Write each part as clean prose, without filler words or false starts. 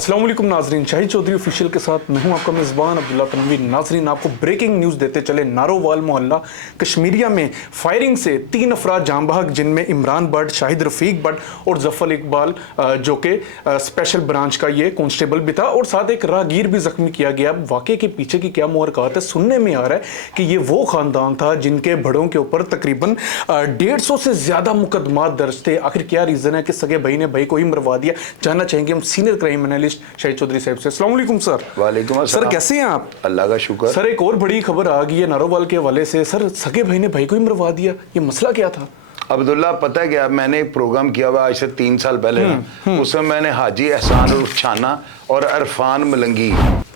अस्सलाम वालेकुम नाजरीन, शाहिद चौधरी ऑफिशियल के साथ मैं हूं आपका मेज़बान अब्दुल्ला तनवीर। नाजरीन, आपको ब्रेकिंग न्यूज़ देते चले। नारोवाल मोहल्ला कश्मीरिया में फायरिंग से 3 अफराद जाँ बहक, जिनमें इमरान भट्ट, शाहिद रफ़ीक भट्ट और जफ़र इकबाल जो कि स्पेशल ब्रांच का ये कांस्टेबल भी था, और साथ एक राहगीर भी जख्मी किया गया। वाक़े के पीछे की क्या मुहरक़ात है, सुनने में आ रहा है कि ये वो ख़ानदान था जिनके बड़ों के ऊपर तकरीबन 150 से ज़्यादा मुकदमात दर्ज थे। आखिर क्या रीज़न है कि सगे भाई ने भाई को ही मरवा दिया, जानना चाहेंगे हम senior crime analyst Shahid Chaudhary साहब से। अस्सलाम वालेकुम सर। वालेकुम अस्सलाम। सर कैसे हैं आप? अल्लाह का शुक्र। सर एक और बड़ी खबर आ गई है नारोवाल के हवाले से। सर सगे भाई ने भाई को ही मरवा दिया, ये मसला क्या था? अब्दुल्ला, पता है क्या, मैंने एक प्रोग्राम किया हुआ आज से 3 साल पहले ना, उसमें मैंने हाजी एहसान उर्फ छाना और अरफान मलंगी,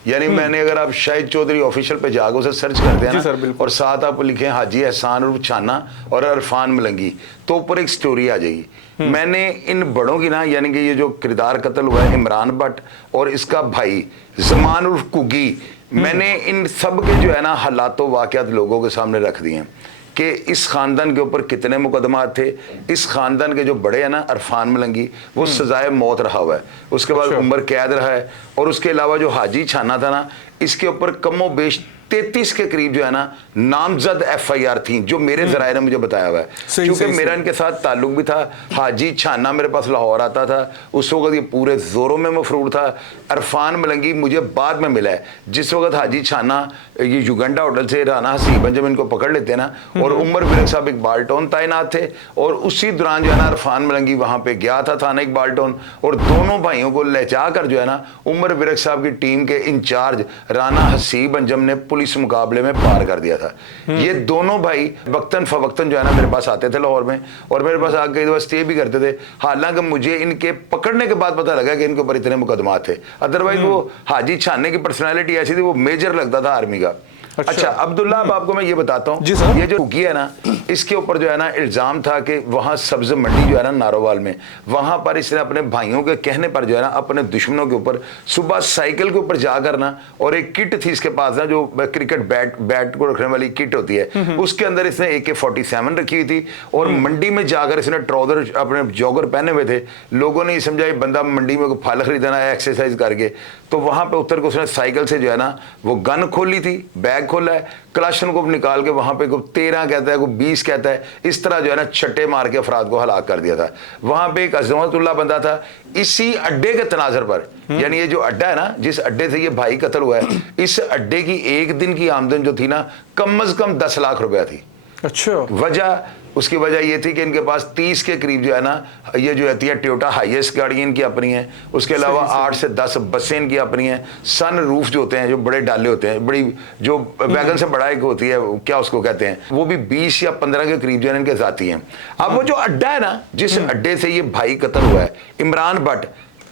यानी मैंने, अगर आप शाहिद चौधरी ऑफिशियल पे जाकर उसे सर्च करते हैं ना, और साथ आप लिखें हाजी एहसान उर्फ छाना और अरफान मलंगी, तो ऊपर एक स्टोरी आ जाएगी। मैंने इन बड़ों की ना, यानी कि ये जो किरदार कत्ल हुआ है इमरान भट्ट और इसका भाई जमान उर्फ कुगी, मैंने इन सब के जो है ना हालातों वाक़यात लोगों के सामने रख दिए हैं कि इस खानदान के ऊपर कितने मुकदमात थे। इस खानदान के जो बड़े हैं ना, अरफान मलंगी, वो सजाए मौत रहा हुआ है, उसके बाद उम्र कैद रहा है, और उसके अलावा जो हाजी छाना था ना, इसके ऊपर कमो बेश 33 के करीब जो है ना नामजद FIR थी, जो मेरे जराए ने मुझे बताया हुआ है, क्योंकि मेरा इनके साथ ताल्लुक भी था। हाजी छाना मेरे पास लाहौर आता था, उस वक्त ये पूरे जोरों में मफरूर था। अरफान मलंगी मुझे बाद में मिला है, जिस वक्त हाजी छाना ये युगंडा होटल से राना हसीबन जब इनको पकड़ लेते ना, और उमर बिरक साहब इकबाल टाउन तैनात थे, और उसी दौरान जो है ना अरफान मलंगी वहां पे गया था थाना इकबाल टाउन, और दोनों भाइयों को ले जाकर जो है ना उमर बिरक साहब की टीम के इंचार्ज राना हसीब अंजम ने पुलिस मुकाबले में पार कर दिया था। ये दोनों भाई वक्तन फवक्तन जो है ना मेरे पास आते थे लाहौर में, और मेरे पास आके स्टे भी करते थे। हालांकि मुझे इनके पकड़ने के बाद पता लगा कि इनके ऊपर इतने मुकदमात थे, अदरवाइज वो हाजी छाने की पर्सनैलिटी ऐसी थी, वो मेजर लगता था आर्मी का। अच्छा अब्दुल्ला, अब आपको मैं ये बताता हूँ, ये जो कुकी है ना, इसके ऊपर जो है ना इल्जाम था कि वहां सब्ज मंडी जो है ना नारोवाल में, वहां पर इसने अपने भाइयों के कहने पर जो है ना अपने दुश्मनों के ऊपर सुबह साइकिल के ऊपर जाकर ना, और एक किट थी इसके पास ना, जो क्रिकेट बैट को रखने वाली किट होती है, उसके अंदर इसने AK-47 रखी हुई थी, और मंडी में जाकर इसने ट्राउजर अपने जॉगर पहने हुए थे। लोगों ने समझा बंदा मंडी में फल खरीदना है एक्सरसाइज करके, तो वहां पर उतर के उसने साइकिल से जो है ना वो गन खोली थी, बैग खोला है, क्लाशन को निकाल के वहां पे को 13 कहता है, को 20 कहता है, इस तरह जो है ना छट्टे मार के अफराद को हलाक कर दिया था। वहां पे एक अजमतुल्ला बंदा था, इसी अड्डे के तनाजर पर, यानी ये जो अड्डा है ना, जिस अड्डे से ये भाई कत्ल हुआ है, इस अड्डे की एक दिन की आमदन जो थी ना, कम से कम 10 लाख रुपया थी। अच्छा, उसकी वजह ये थी कि इनके पास 30 के करीब जो है ना, ये जो रहती है टोयोटा हाईएस्ट गाड़ी इनकी अपनी है, उसके अलावा 8 से 10 बसें इनकी अपनी हैं। सन रूफ जो होते हैं, जो बड़े डाले होते हैं, बड़ी जो वैगन से बड़ा एक होती है, क्या उसको कहते हैं, वो भी 20 या 15 के करीब जो है इनके जाती हैं। अब वो जो अड्डा है ना, जिस अड्डे से ये भाई कत्ल हुआ है इमरान भट्ट,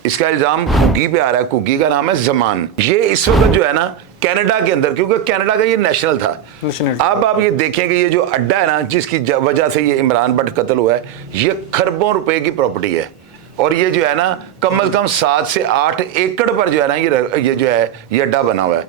इसका इल्जाम कुगी पे आ रहा है। कुगी का नाम है जमान। ये इस वक्त जो है ना कनाडा के अंदर, क्योंकि कनाडा का ये नेशनल था। अब आप ये देखें कि ये जो अड्डा है ना, जिसकी वजह से ये इमरान भट्ट कत्ल हुआ है, ये खरबों रुपए की प्रॉपर्टी है, और ये जो है ना कम से कम 7 से 8 एकड़ पर जो है ना ये जो है ये अड्डा बना हुआ है।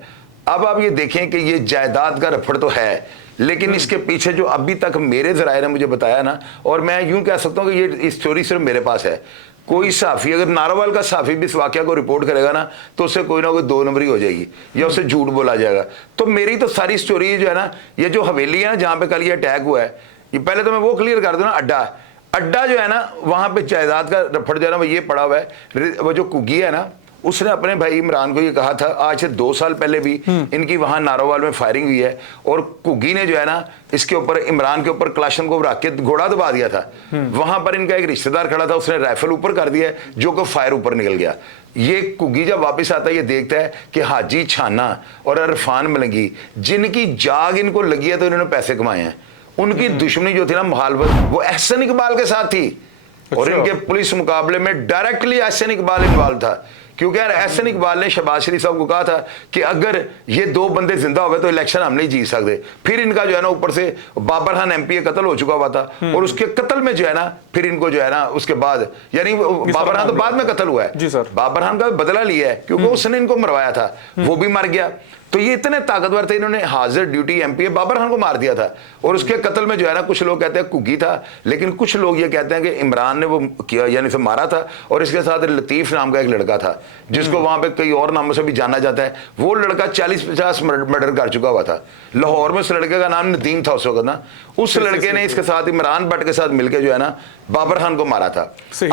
अब आप ये देखें कि ये जायदाद का रफड़ तो है, लेकिन इसके पीछे जो अभी तक मेरे जराए ने मुझे बताया ना, और मैं यूं कह सकता हूं कि ये स्टोरी सिर्फ मेरे पास है, कोई साफी, अगर नारोवाल का साफी भी इस वाकया को रिपोर्ट करेगा ना, तो उससे कोई ना कोई 2 नंबरी हो जाएगी, या उससे झूठ बोला जाएगा। तो मेरी तो सारी स्टोरी जो है ना, ये जो हवेली है ना जहां पे कल ये अटैक हुआ है, ये पहले तो मैं वो क्लियर कर दूं ना, अड्डा जो है ना, वहां पे जायदाद का रफड़ जो है ना वो ये पड़ा हुआ है। वो जो कुगी है ना, उसने अपने भाई इमरान को ये कहा था, आज से 2 साल पहले भी इनकी वहां नारोवाल में फायरिंग हुई है, और कुगी ने जो है ना इसके ऊपर, इमरान के ऊपर क्लाशन को रख के घोड़ा दबा दिया था। वहां पर इनका एक रिश्तेदार खड़ा था, उसने राइफल ऊपर कर दिया, जो कि फायर ऊपर निकल गया। ये कुगी जब वापस आता है, ये देखता है कि हाजी छाना और अरफान मलंगी, जिनकी जाग इनको लगी है तो इन्होंने पैसे कमाए हैं, उनकी दुश्मनी जो थी ना मुहालफत, वो एहसन इकबाल के साथ थी, और इनके पुलिस मुकाबले में डायरेक्टली एहसन इकबाल इन्वॉल्व था। क्योंकि यार एहसन इकबाल ने शहबाज शरीफ साहब को कहा था कि अगर ये दो बंदे जिंदा हो गए तो इलेक्शन हम नहीं जीत सकते। फिर इनका जो है ना ऊपर से बाबर खान एमपी का कत्ल हो चुका हुआ था और उसके कत्ल में जो है ना फिर इनको जो है ना उसके बाद यानी बाबर खान तो बाद में कत्ल हुआ है जी सर, बाबर खान का बदला लिया है क्योंकि उसने इनको मरवाया था, वो भी मर गया। तो ये इतने ताकतवर थे, इन्होंने हाजिर ड्यूटी एमपी बाबर खान को मार दिया था और उसके कत्ल में जो है ना कुछ लोग कहते हैं कुगी था, लेकिन कुछ लोग ये कहते हैं कि इमरान ने वो किया यानी से मारा था और इसके साथ लतीफ नाम का एक लड़का था जिसको वहां पे कई और नामों से भी जाना जाता है। वो लड़का 40-50 मर्डर कर चुका हुआ था लाहौर में। उस लड़के का नाम नदीम था उस वक्त ना। उस लड़के ने इसके साथ इमरान भट्ट के साथ मिलकर जो है ना बाबर खान को मारा था।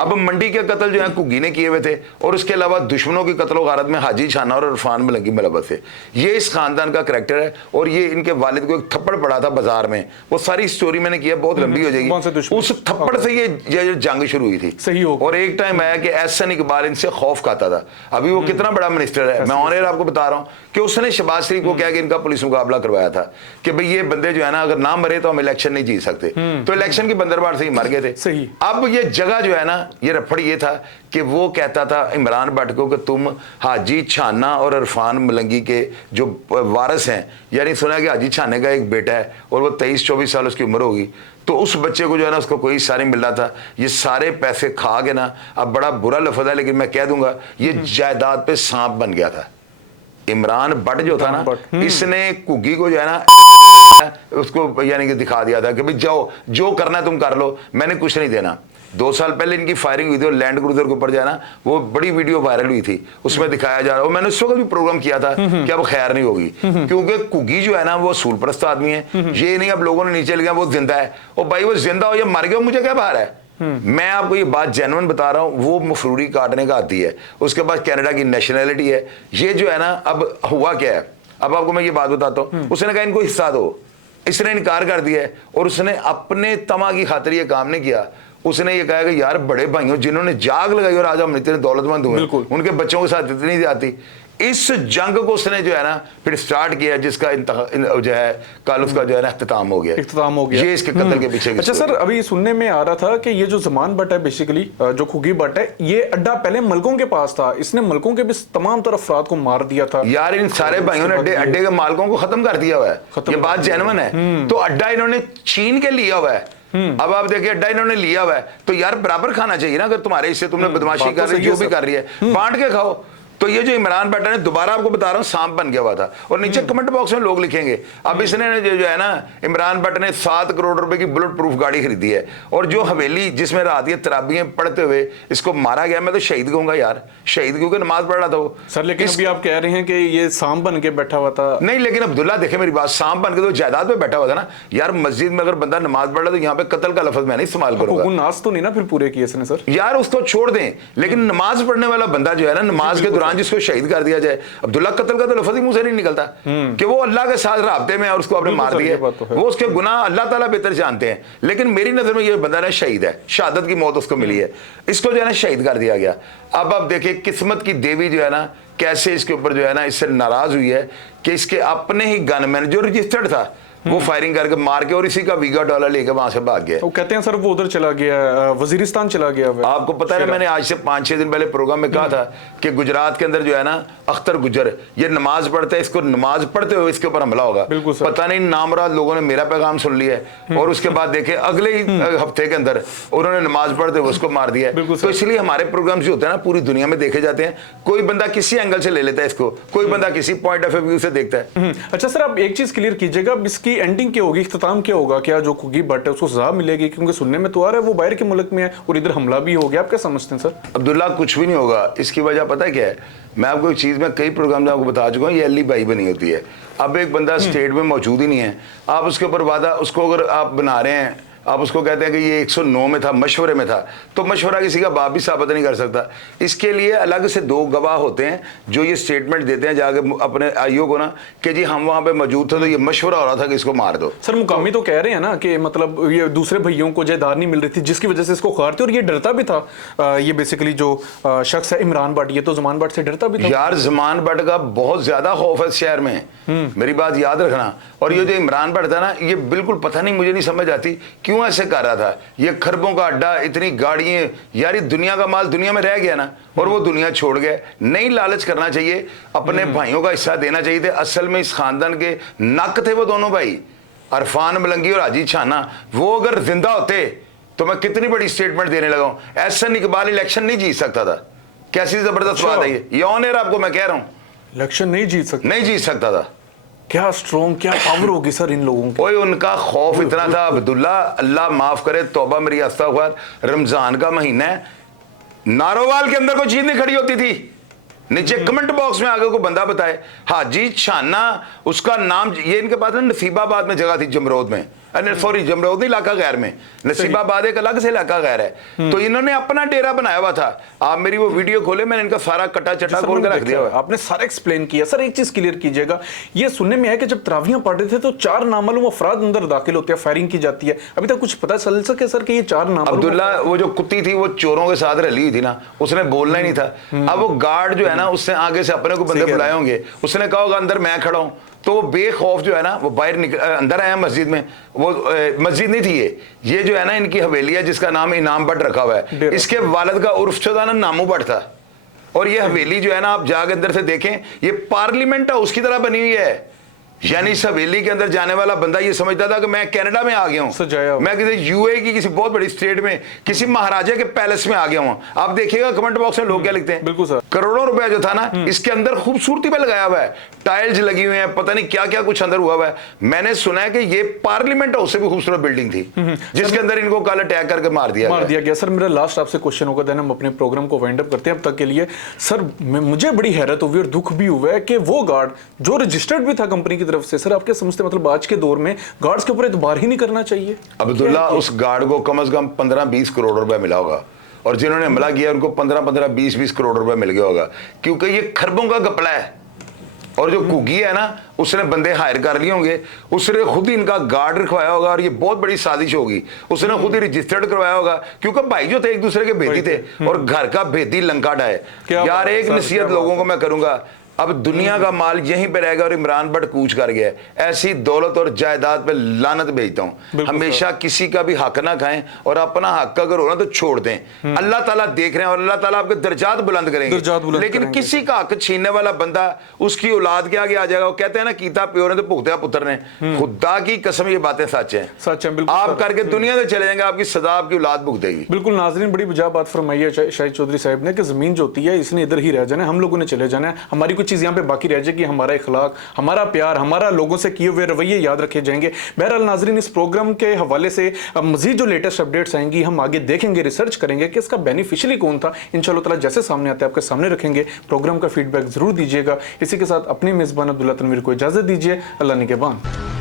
अब मंडी के कत्ल जो है कुगी ने किए हुए थे और उसके अलावा दुश्मनों की कत्लो गारत में हाजी छाना और इरफान मलंगी मुलव्वस थे। ये इस खानदान का करैक्टर है और ये इनके वालिद को एक थप्पड़ पड़ा था बाजार में, वो सारी स्टोरी मैंने किया, बहुत लंबी हो जाएगी। उस थप्पड़ से ये जंग शुरू हुई थी। सही हो। और एक टाइम आया कि एहसन इकबाल इनसे खौफ खाता था। अभी वो कितना बड़ा मिनिस्टर है, मैं ऑन एयर आपको बता रहा हूं कि उसने शहबाज शरीफ को कहा कि इनका पुलिस मुकाबला करवाया था कि भाई ये बंदे जो है ना अगर ना मरे तो हम इलेक्शन नहीं जीत सकते। तो इलेक्शन की बंदरबार से ही मर गए थे। सही। अब ये जगह जो है ना ये रफड़ ये था कि वो कहता था इमरान भट्ट को कि तुम हाजी छाना और इरफान मलंगी के जो वारिस हैं, यानी सुना कि हाजी छाने का एक बेटा है और वो 23-24 साल उसकी उम्र होगी, तो उस बच्चे को जो है ना उसको कोई हिस्सा नहीं मिल रहा था। ये सारे पैसे खा के ना, अब बड़ा बुरा लफ्ज़ है लेकिन मैं कह दूंगा, ये जायदाद पे सांप बन गया था। इमरान भट्ट जो था ना, इसने कुगी को जो है ना उसको यानी कि दिखा दिया था कि भाई जाओ जो करना है तुम कर लो, मैंने कुछ नहीं देना। 2 साल पहले इनकी फायरिंग हुई थी और लैंड क्रूजर के ऊपर जाना, वो बड़ी वीडियो वायरल हुई थी, उसमें दिखाया जा रहा है। मैंने उस वक्त भी प्रोग्राम किया था कि अब खैर नहीं होगी क्योंकि कुगी जो है ना वो असूल परस्त आदमी है। ये नहीं अब लोगों ने नीचे लिखा वो जिंदा है, और भाई वो जिंदा हो या मर गया मुझे क्या बाहर है। मैं आपको ये बात जेन्युइन बता रहा हूं, वो मफरूरी काटने का आती है, उसके बाद कनाडा की नेशनैलिटी है। ये जो है ना अब हुआ क्या है, अब आपको मैं ये बात बताता हूं। उसने कहा इनको हिस्सा दो, इसने इनकार कर दिया है और उसने अपने तमा की खातिर ये काम नहीं किया। उसने ये कहा कि यार बड़े भाइयों जिन्होंने जाग लगाई और आज हम इतने दौलतमंद हुए, उनके बच्चों के साथ इतनी जाती, इस जंग को उसने जो है ना फिर स्टार्ट किया जिसका जो है कल उसका जो है ना इख्तिताम हो गया। ये इसके कत्ल के पीछे। अच्छा सर, अभी सुनने में आ रहा था कि ये जो जमान भट्ट है बेसिकली जो खुगी भट्ट है, ये अड्डा पहले मलकों के पास था, इसने मलकों के भी तमाम तरह अफराद को मार दिया था। यार इन सारे भाइयों ने अड्डे के मालकों को खत्म कर दिया हुआ है, ये बात जेन्युइन है। तो अड्डा इन्होंने छीन के लिया हुआ है। अब आप देखिए अड्डा इन्होंने लिया हुआ है तो यार बराबर खाना चाहिए ना। अगर तुम्हारे हिस्से तुमने बदमाशी कर रही है, जो भी कर रही है, बांट के खाओ। तो ये जो इमरान भट्ट ने, दोबारा आपको बता रहा हूं, सांप बन गया हुआ था। और नीचे कमेंट बॉक्स में लोग लिखेंगे अब इसने जो है ना इमरान भट्ट ने 7 करोड़ रुपए की बुलेट प्रूफ गाड़ी खरीदी है और जो हवेली जिसमें रात ये तराबियां पढ़ते हुए इसको मारा गया, मैं तो शहीद कहूंगा यार, शहीद क्योंकि नमाज पढ़ रहा था वो। सर लेकिन अभी आप कह रहे हैं कि ये सांप बन के बैठा हुआ था। नहीं लेकिन अब्दुल्ला देखे मेरी बात, सांप बन के तो जायदाद पे बैठा हुआ था ना यार। मस्जिद में अगर बंदा नमाज पढ़ रहा तो यहाँ पे कत्ल का लफ्ज मैं नहीं इस्तेमाल करूंगा। नाज तो नहीं ना फिर पूरे किए इसने सर। यार उसको छोड़ दें, लेकिन नमाज पढ़ने वाला बंदा जो है ना, नमाज के दौरान जिसको शहीद कर दिया जाए, अब्दुल्ला कत्ल का तो लफ्ज ही मुंह से नहीं निकलता कि वो अल्लाह के साथ राब्ते में और उसको आपने मार दिया। वो उसके गुनाह अल्लाह ताला बेहतर जानते हैं, लेकिन मेरी नजर में ये बंदा ना शहीद है, शहादत की मौत उसको मिली है, इसको जो है ना शहीद कर दिया गया। अब आप देखिए किस्मत की देवी जो है ना कैसे इसके ऊपर जो है ना इससे नाराज हुई है कि इसके अपने ही गनमैन जो रजिस्टर्ड था वो फायरिंग करके मार के और इसी का वीगा डॉलर लेकर वहां से भाग गया। वो कहते हैं सर वो उधर चला गया, वजीरिस्तान चला गया। आपको पता है मैंने आज से 5-6 दिन पहले प्रोग्राम में कहा था कि गुजरात के अंदर जो है ना अख्तर गुजर ये नमाज पढ़ते हैं, इसको नमाज पढ़ते हुए इसके ऊपर हमला होगा। पता नहीं नामराद लोगों ने मेरा पैगाम सुन लिया है और उसके बाद देखे अगले ही हफ्ते के अंदर उन्होंने नमाज पढ़ते हुए उसको मार दिया। तो इसलिए हमारे प्रोग्राम जो होते हैं ना पूरी दुनिया में देखे जाते हैं, कोई बंदा किसी एंगल से ले लेता है इसको, कोई बंदा किसी पॉइंट ऑफ व्यू से देखता है। अच्छा सर आप एक चीज क्लियर कीजिएगा, इसकी एंडिंग क्या होगी, इख्तिताम क्या होगा? क्या जो खुगी भट्ट है उसको सजा मिलेगी? क्योंकि सुनने में तो आ रहा है वो बाहर के मुल्क में है और इधर हमला भी हो गया, आप क्या समझते हैं सर? अब्दुल्ला कुछ भी नहीं होगा, इसकी वजह पता है क्या है? मैं आपको एक चीज में कई प्रोग्राम में आपको बता चुका हूँ, ये अली बाई बनी होती है। अब एक बंदा स्टेट में मौजूद ही नहीं है, आप उसके ऊपर वादा उसको अगर आप बना रहे हैं, आप उसको कहते हैं कि ये 109 में था, मशवरे में था, तो मशवरा किसी का बाप भी साबित नहीं कर सकता। इसके लिए अलग से 2 गवाह होते हैं जो ये स्टेटमेंट देते हैं जाके अपने आईओ को ना कि जी हम वहां पे मौजूद थे तो ये मशवरा हो रहा था कि इसको मार दो। सर मुकामी तो कह रहे हैं ना कि मतलब ये दूसरे भैयों को जायदाद नहीं मिल रही थी जिसकी वजह से इसको खार थी और ये डरता भी था। ये बेसिकली जो शख्स है इमरान भट्ट, ये तो जमान भट्ट से डरता भी था। यार जमान भट्ट का बहुत ज्यादा खौफ है शहर में, मेरी बात याद रखना। और ये जो इमरान भट्ट था ना, ये बिल्कुल पता नहीं, मुझे नहीं समझ आती क्यों क्यों ऐसे कर रहा था? ये खरबों का अड्डा, इतनी गाड़ियां, यार ये दुनिया का माल दुनिया में रह गया ना, और वो दुनिया छोड़ गए। नहीं लालच करना चाहिए, अपने भाइयों का हिस्सा देना चाहिए थे। असल में इस खानदान के नक थे वो दोनों भाई, अरफान मलंगी और हाजी छाना। वो अगर जिंदा होते तो मैं कितनी बड़ी स्टेटमेंट देने लगा हूं। एहसन इकबाल इलेक्शन नहीं जीत सकता था। कैसी जबरदस्त बात है ये ऑन एयर आपको मैं कह रहा हूं। इलेक्शन नहीं जीत सकता, नहीं जीत सकता था। क्या स्ट्रॉन्ग, क्या पावर होगी सर इन लोगों की। ओए उनका खौफ इतना था अब्दुल्ला, अल्लाह माफ करे, तौबा मेरी अस्तगफार, रमजान का महीना है, नारोवाल के अंदर कोई चीज नहीं खड़ी होती थी। नीचे कमेंट बॉक्स में आगे को बंदा बताए। हाजी छाना उसका नाम, ये इनके पास ना नसीबाबाद में जगह थी, जमरोद में, सॉरी जमरोद नहीं, इलाका गैर में, नसीबाबाद एक अलग से इलाका गैर है। तो इन्होंने अपना डेरा बनाया हुआ था। आप मेरी वो वीडियो खोले, मैंने इनका सारा कटा चटा खोल कर रख दिया। आपने सारा एक्सप्लेन किया। सर एक चीज क्लियर कीजिएगा, ये सुनने में है कि जब तरावियां पढ़ रहे थे तो 4 नामालूम अफराद अंदर दाखिल होते हैं, फायरिंग की जाती है। अभी तक कुछ पता चल सके सर कि ये 4 नामालूम? अब्दुल्ला वो जो कुत्ती थी वो चोरों के साथ रली हुई थी ना, उसने बोलना ही नहीं था। अब वो गार्ड जो है ना, उसने आगे से अपने को बंदे बुलाए होंगे, उसने कहा होगा अंदर मैं खड़ा हूं, तो वो बेखौफ जो है ना वो बाहर अंदर आया मस्जिद में। वो मस्जिद नहीं थी ये जो है ना इनकी हवेली है जिसका नाम इनाम भट्ट रखा हुआ है। इसके वालिद का उर्फ शुदा ना नामू भट्ट था। और ये हवेली जो है ना, आप जाके अंदर से देखें, ये पार्लियामेंट हाउस की तरह बनी हुई है। यानी इस हवेली के अंदर जाने वाला बंदा ये समझता था कि मैं कनाडा में आ गया हूं, मैं किसी यूए की किसी बहुत बड़ी स्टेट में, किसी महाराजा के पैलेस में आ गया हूं। आप देखिएगा कमेंट बॉक्स में लोग क्या लिखते हैं। बिल्कुल सर। करोड़ों रुपया जो था ना, इसके अंदर खूबसूरती पे लगाया हुआ है, टाइल्स लगी हुई हैं, पता नहीं क्या क्या कुछ अंदर हुआ हुआ है। मैंने सुना है कि ये पार्लियामेंट हाउस से भी खूबसूरत बिल्डिंग थी, जिसके अंदर इनको कल अटैक करके मार दिया गया। सर मेरा लास्ट आपसे क्वेश्चन होगा, देन हम अपने प्रोग्राम को वाइंड अप करते हैं। अब तक के लिए सर मुझे बड़ी हैरत हुई और दुख भी हुआ है कि वो गार्ड जो रजिस्टर्ड भी था कंपनी की तरफ से, सर आपके मतलब आज के दौर में गार्ड्स के ऊपर एतबार ही नहीं करना चाहिए। अब्दुल्ला उस गार्ड को कम से कम 15-20 करोड़ रुपए मिला होगा, और जिन्होंने हमला किया उनको 15-20 करोड़ रुपए मिल गया होगा, क्योंकि ये खरबों का घपला है। और जो कुगी है ना, उसने बंदे हायर कर लिए होंगे, उसने खुद ही इनका गार्ड रखवाया होगा, और ये बहुत बड़ी साजिश होगी। उसने खुद ही रजिस्टर्ड करवाया होगा, क्योंकि भाई जो थे एक दूसरे के भेदी थे, और घर का भेदी लंका ढाए। यार एक नसीहत लोगों को मैं करूंगा, अब दुनिया का माल यहीं पे रहेगा और इमरान भट्ट कूच कर गया। ऐसी दौलत और जायदाद पे लानत भेजता हूं। हमेशा किसी का भी हक ना खाएं, और अपना हक अगर हो ना तो छोड़ दें। अल्लाह ताला देख रहे हैं, और अल्लाह ताला आपके दर्जात बुलंद करेंगे। लेकिन किसी का हक छीनने वाला बंदा उसकी औलाद के आगे आ जाएगा। वो कहते हैं ना, कीता प्यो ने तो भुगता पुत्र ने। खुदा की कसम ये बातें सच हैं, सच है। बिल्कुल आप करके दुनिया से चले जाएंगे, आपकी सजा आपकी औलाद भुगतेगी। बिल्कुल नाज़रीन, बड़ी वजह बात फरमाई है शाहिद चौधरी साहब ने कि जमीन जो होती है इसने इधर ही रह जाना है, हम लोगों ने चले जाना है। हमारी कुछ चीज़ यहाँ पे बाकी रह कि हमारा इखलाक, हमारा प्यार, हमारा लोगों से किए हुए रवैये याद रखे जाएंगे। बहरहाल नाजरीन, इस प्रोग्राम के हवाले से मजीद जो लेटेस्ट अपडेट्स आएंगी हम आगे देखेंगे, रिसर्च करेंगे कि इसका बेनिफिशियरी कौन था। इंशाअल्लाह ताला जैसे सामने आते हैं आपके सामने रखेंगे। प्रोग्राम का फीडबैक जरूर दीजिएगा। इसी के साथ अपने मेजबान अब्दुल्ला तनवीर को इजाजत दीजिए। अल्लाह निगहबान।